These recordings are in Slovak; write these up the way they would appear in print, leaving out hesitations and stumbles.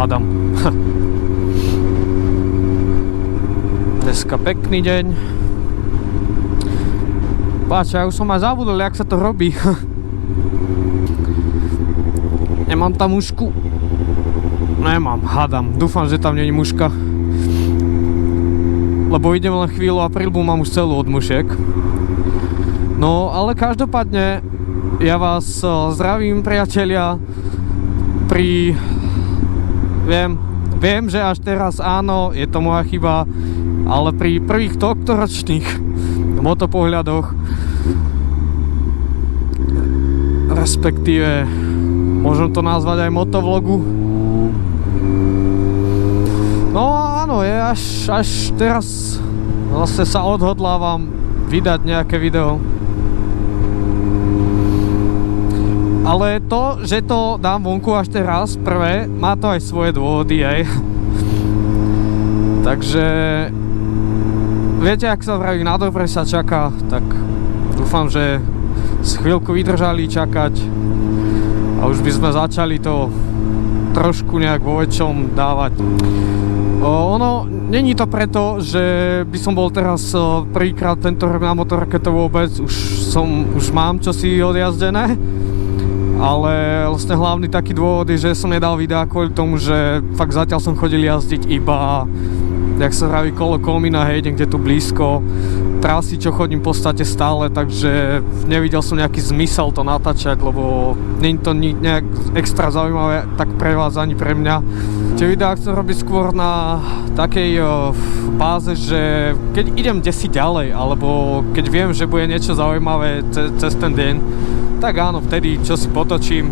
hádam. Dneska pekný deň. Páč, ja už som aj zabudol, jak sa to robí. Nemám tam mušku. Nemám, hádam. Dúfam, že tam nie je muška. Lebo idem len chvíľu a prilbu mám už celú od mušiek. No, ale každopádne ja vás zdravím, priatelia. Viem, že až teraz áno, je to moja chyba, ale pri prvých tohtoročných motopohľadoch, respektíve môžem to nazvať aj motovlogu. No áno, je až teraz zase sa odhodlávam vydať nejaké video. Ale to, že to dám vonku až teraz prvé, má to aj svoje dôvody, aj. Takže viete, ak sa vraví, na dobre sa čaká, tak dúfam, že si chvíľku vydržali čakať a už by sme začali to trošku nejak vo väčšom dávať. Ono, není to preto, že by som bol teraz prvýkrát tento rok na motorke, to vôbec, už mám čosi odjazdené. Ale vlastne hlavný taký dôvod je, že som nedal videa kvôli tomu, že fakt zatiaľ som chodil jazdiť iba, jak sa vraví, kolo Kolmina, hej, niekde tu blízko trasy, čo chodím v podstate stále, takže nevidel som nejaký zmysel to natáčať, lebo nie je to nejak extra zaujímavé tak pre vás ani pre mňa. Tie videá chcem robiť skôr na takej báze, že keď idem desi ďalej, alebo keď viem, že bude niečo zaujímavé cez ten deň, tak áno, vtedy čo si potočím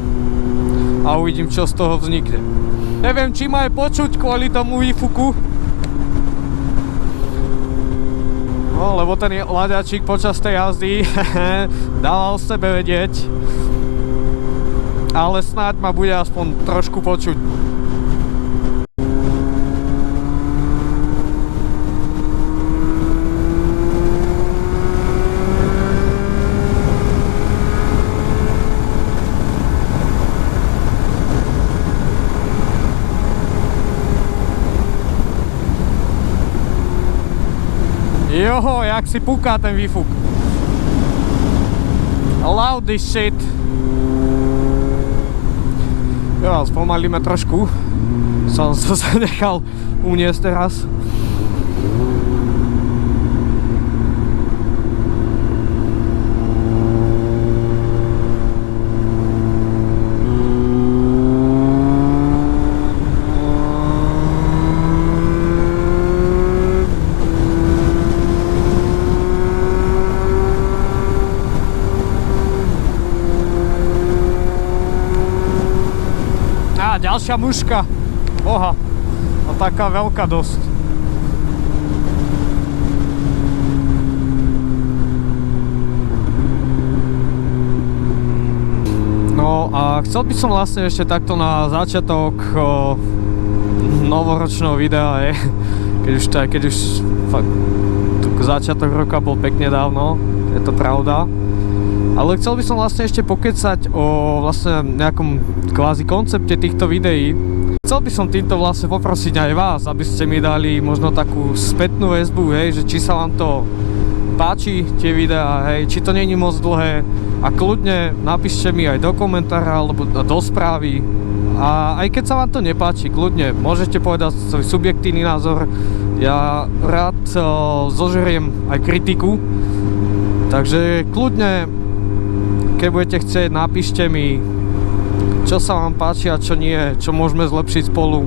a uvidím, čo z toho vznikne. Neviem, či ma je počuť kvôli tomu výfuku. No, lebo ten laďačík počas tej jazdy dával o sebe vedieť. Ale snáď ma bude aspoň trošku počuť. Joho, jak si púká ten výfuk. Loud this shit. Jo, spomalíme trošku. Som sa nechal uniesť teraz. Ďalšia muška. Boha. A taká veľká dosť. No a chcel by som vlastne ešte takto na začiatok novoročného videa, keď už fakt začiatok roka bol pekne dávno, je to pravda. Ale chcel by som vlastne ešte pokecať o vlastne nejakom kvázi koncepte týchto videí. Chcel by som týmto vlastne poprosiť aj vás, aby ste mi dali možno takú spätnú väzbu, hej, že či sa vám to páči, tie videá, hej, či to není moc dlhé a kľudne napíšte mi aj do komentára alebo do správy. A aj keď sa vám to nepáči, kľudne môžete povedať svoj subjektívny názor. Ja rád zožeriem aj kritiku, takže kľudne, keď budete chcieť, napíšte mi, čo sa vám páči a čo nie, čo môžeme zlepšiť spolu.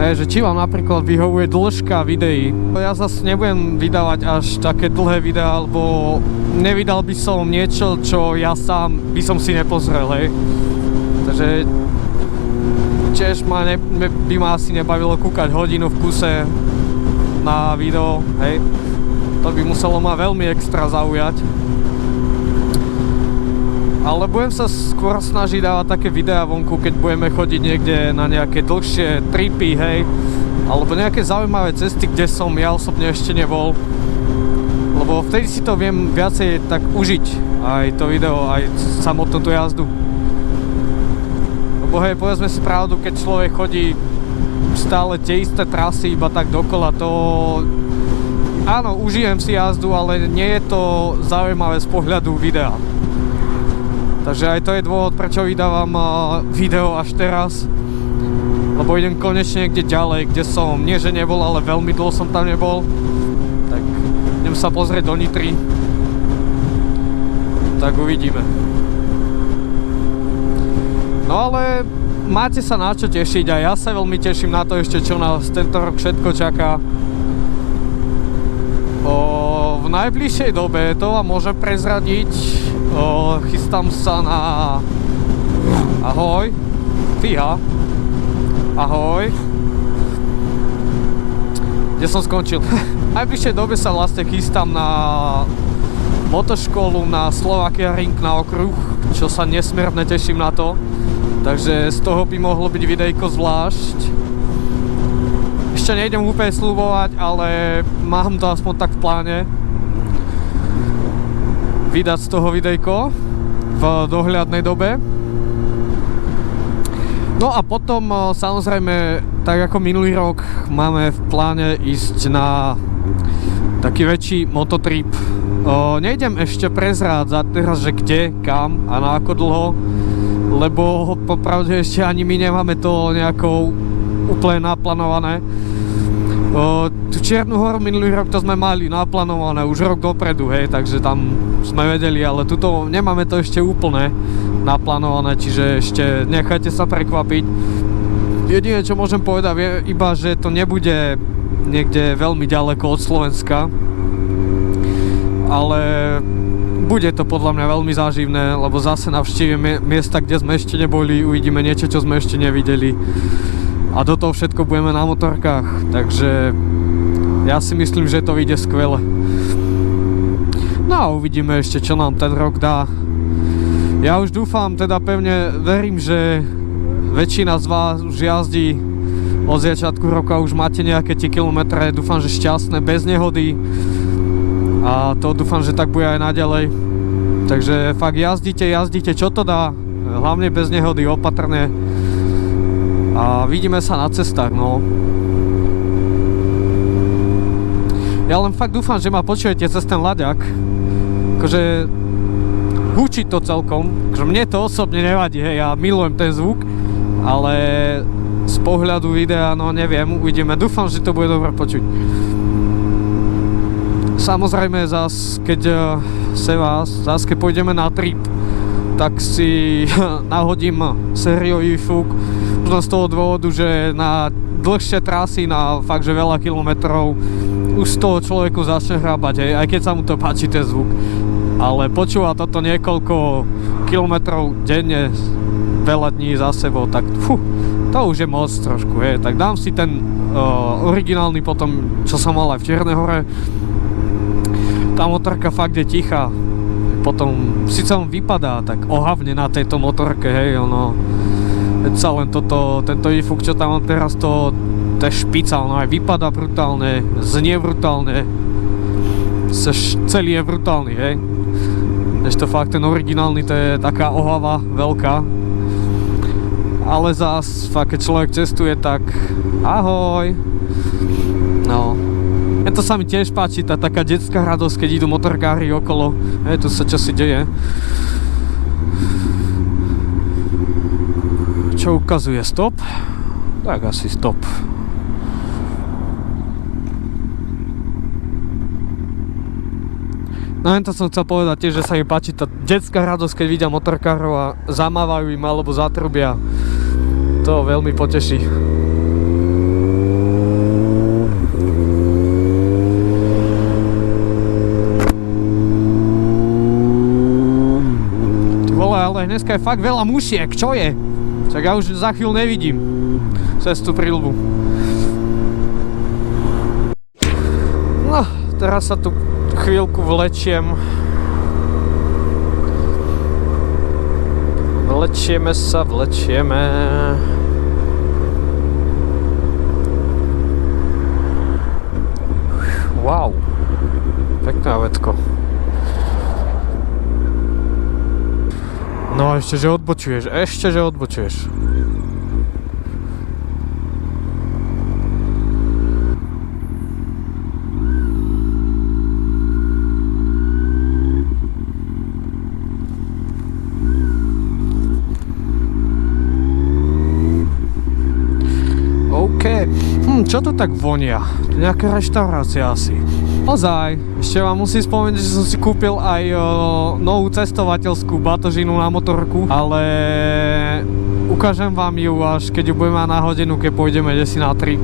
Že či vám napríklad vyhovuje dĺžka videí. Ja zase nebudem vydávať až také dlhé videá, alebo nevydal by som niečo, čo ja sám by som si nepozrel, hej. Takže tiež by ma asi nebavilo kúkať hodinu v kuse na video, hej. To by muselo ma veľmi extra zaujať. Ale budem sa skôr snažiť dávať také videá vonku, keď budeme chodiť niekde na nejaké dlhšie tripy, hej. Alebo nejaké zaujímavé cesty, kde som ja osobne ešte nebol. Lebo vtedy si to viem viacej tak užiť. Aj to video, aj samotnú tú jazdu. Lebo hej, povedzme si pravdu, keď človek chodí stále tie isté trasy iba tak dokola, to... Áno, užijem si jazdu, ale nie je to zaujímavé z pohľadu videa. Takže aj to je dôvod, prečo vydávam video až teraz. Lebo idem konečne niekde ďalej, kde som nie že nebol, ale veľmi dlho som tam nebol. Tak idem sa pozrieť do Nitry. Tak uvidíme. No ale máte sa na čo tešiť a ja sa veľmi teším na to ešte, čo nás tento rok všetko čaká. V najbližšej dobe, to vám môžem prezradiť, chystám sa na... Ahoj, fíha. Ahoj. Kde som skončil? V najbližšej dobe sa vlastne chystám na motoškolu na Slovakia Ring na okruh, čo sa nesmierne teším na to. Takže z toho by mohlo byť videjko zvlášť. Ešte nejdem úplne sľubovať, ale mám to aspoň tak v pláne vydať z toho videjko v dohľadnej dobe. No a potom samozrejme, tak ako minulý rok, máme v pláne ísť na taký väčší mototrip. Nejdem ešte prezrádzať teraz, že kde, kam a na ako dlho, lebo popravde ešte ani my nemáme to nejako úplne naplánované. Tu Čiernu horu minulý rok to sme mali naplánované už rok dopredu, hej, takže tam sme vedeli, ale tuto nemáme to ešte úplne naplánované, čiže ešte nechajte sa prekvapiť. Jediné, čo môžem povedať, je iba, že to nebude niekde veľmi ďaleko od Slovenska, ale bude to podľa mňa veľmi záživné, lebo zase navštívime miesta, kde sme ešte neboli, uvidíme niečo, čo sme ešte nevideli. A do toho všetko budeme na motorkách, takže ja si myslím, že to vyjde skvele. No a uvidíme ešte, čo nám ten rok dá. Ja už dúfam, teda pevne verím, že väčšina z vás už jazdí od začiatku roka, už máte nejaké tie kilometre, dúfam, že šťastné, bez nehody. A to dúfam, že tak bude aj naďalej. Takže fakt jazdite, čo to dá, hlavne bez nehody, opatrne. A vidíme sa na cestách, no. Ja len fakt dúfam, že ma počujete cez ten laďak. Akože hučí to celkom, akože mne to osobne nevadí, hej, ja milujem ten zvuk, ale z pohľadu videa, no neviem, uvidíme. Dúfam, že to bude dobre počuť. Samozrejme keď pôjdeme na trip, tak si nahodím sériový fúk. Možno z toho dôvodu, že na dlhšie trasy, na fakt, že veľa kilometrov, už z toho človeku začne hrábať, aj keď sa mu to páči ten zvuk. Ale počúva toto niekoľko kilometrov denne, veľa dní za sebou, tak to už je moc trošku, tak dám si ten originálny potom, čo som mal aj v Čiernej Hore. Tá motorka fakt je tichá. Potom, síce on vypadá tak ohavne na tejto motorke, hej, ono... Sa len tento e-fuk, čo tam mám teraz, to je špica, ono aj vypadá brutálne, znie brutálne, celý je brutálny, hej. Než to fakt ten originálny, to je taká ohava veľká. Ale zás, fakt, keď človek cestuje, tak ahoj. No. To sa mi tiež páči, tá taká detská radosť, keď idú motorkári okolo, tu sa čosi deje. Čo ukazuje stop? Tak asi stop. No len to som chcel povedať tiež, že sa mi páči tá detská radosť, keď vidia motorkárov a zamávajú im alebo zatrubia. To veľmi poteší. Ty vole, ale dneska je fakt veľa mušiek, čo je? Tak ja už za chvíľu nevidím cestu prilbu. No, teraz sa tu chvíľku vlečiem. Vlečieme. Wow, pekná vetko. No ešte, že odbočuješ. Čo to tak vonia? Nejaká reštaurácia asi. Ozaj, ešte vám musím spomenúť, že som si kúpil aj novú cestovateľskú batožinu na motorku, ale ukážem vám ju až keď ju budem mať na hodinu, keď pôjdeme desi na trip.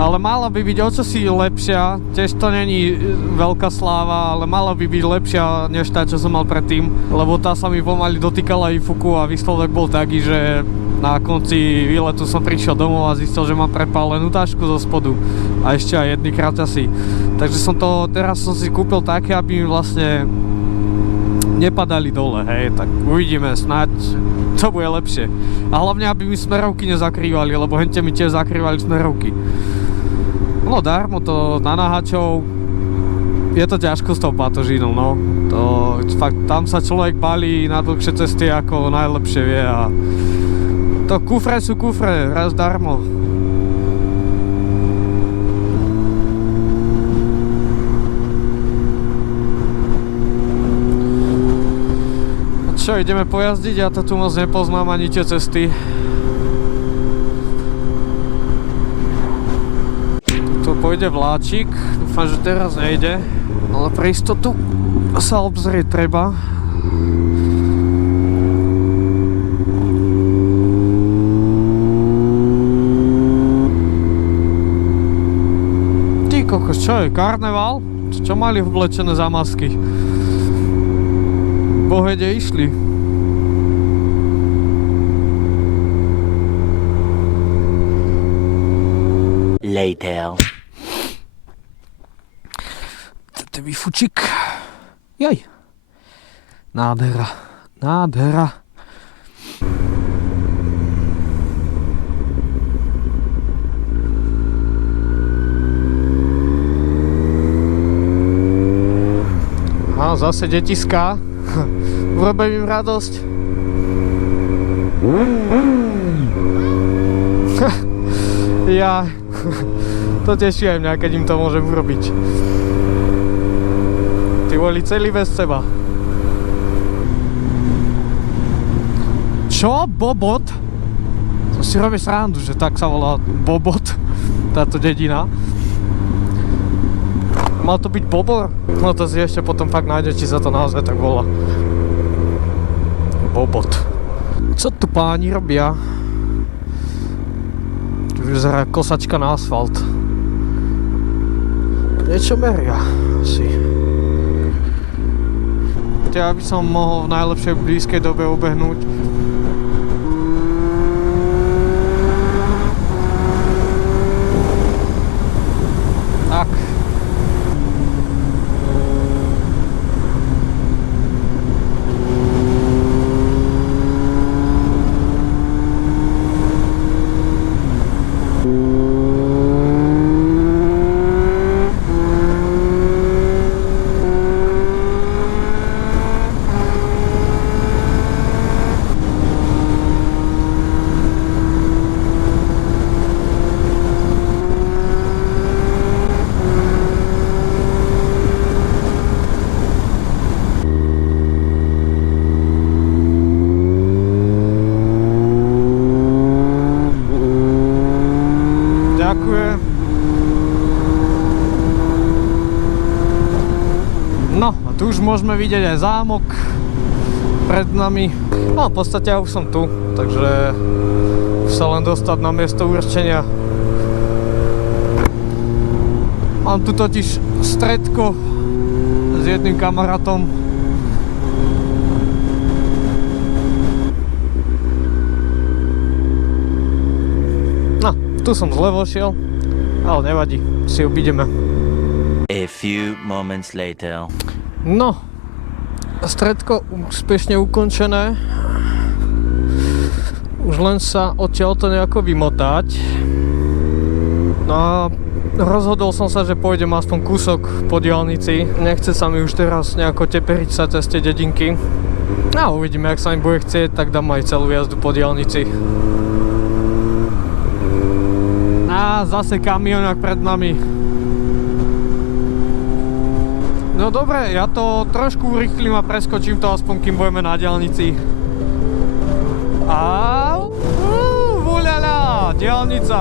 Ale mala by byť o čosi lepšia, tiež to není veľká sláva, ale mala by byť lepšia než tá, čo som mal predtým, lebo tá sa mi pomaly dotýkala výfuku a výsledok bol taký, že na konci výletu som prišiel domov a zistil, že mám prepálenú tašku zo spodu a ešte aj jednýkrát asi. Takže teraz som si kúpil také, aby mi vlastne nepadali dole, hej, tak uvidíme, snáď to bude lepšie. A hlavne, aby mi smerovky nezakrývali, lebo hente mi tiež zakrývali smerovky. No darmo to na naháčov, je to ťažko s tou batožinou, no. To fakt, tam sa človek balí na dlhšie cesty ako najlepšie vie a to kufre sú kufre, raz darmo. A čo, ideme pojazdiť? Ja to tu moc nepoznám ani tie cesty. Tu pôjde vláčik, dúfam, že teraz nejde, ale pre istotu sa obzrieť treba. Ty kokos, čo je? Karneval? Čo mali oblečené za masky? Bohe, kde išli? Later. To je výfučík. Jaj. Nádhera. Nádhera. A zase detiská. Urobím im radosť. Ja. To teší aj mňa, keď im to môžem urobiť. Ty boli celý bez seba. Čo? Bobot? To si robí srandu, že tak sa volá Bobot, táto dedina. Mal to byť Bobor? No to si ešte potom fakt nájde, či sa to naozaj tak volá. Bobot. Co tu páni robia? Tu vyzerá kosačka na asfalt. Niečo meria asi. Ja by som mohol v najlepšej blízkej dobe ubehnúť. Tak. Ďakujem. No a tu už môžeme vidieť aj zámok pred nami. No v podstate ja už som tu, takže sa len dostať na miesto určenia. Mám tu totiž stredko s jedným kamarátom. Tu som zle vošiel, ale nevadí, si obídeme. A few moments later. No, stredko úspešne ukončené. Už len sa odtiaľto nejako vymotať. No a rozhodol som sa, že pôjdem aspoň kúsok po diaľnici. Nechce sa mi už teraz nejako teperiť sa cez tie dedinky. A uvidíme, ak sa mi bude chcieť, tak dám aj celú jazdu po diaľnici. A zase kamionák pred nami. No dobre, ja to trošku urýchlim a preskočím to aspoň, kým budeme na diaľnici. A... Vuľala, diaľnica.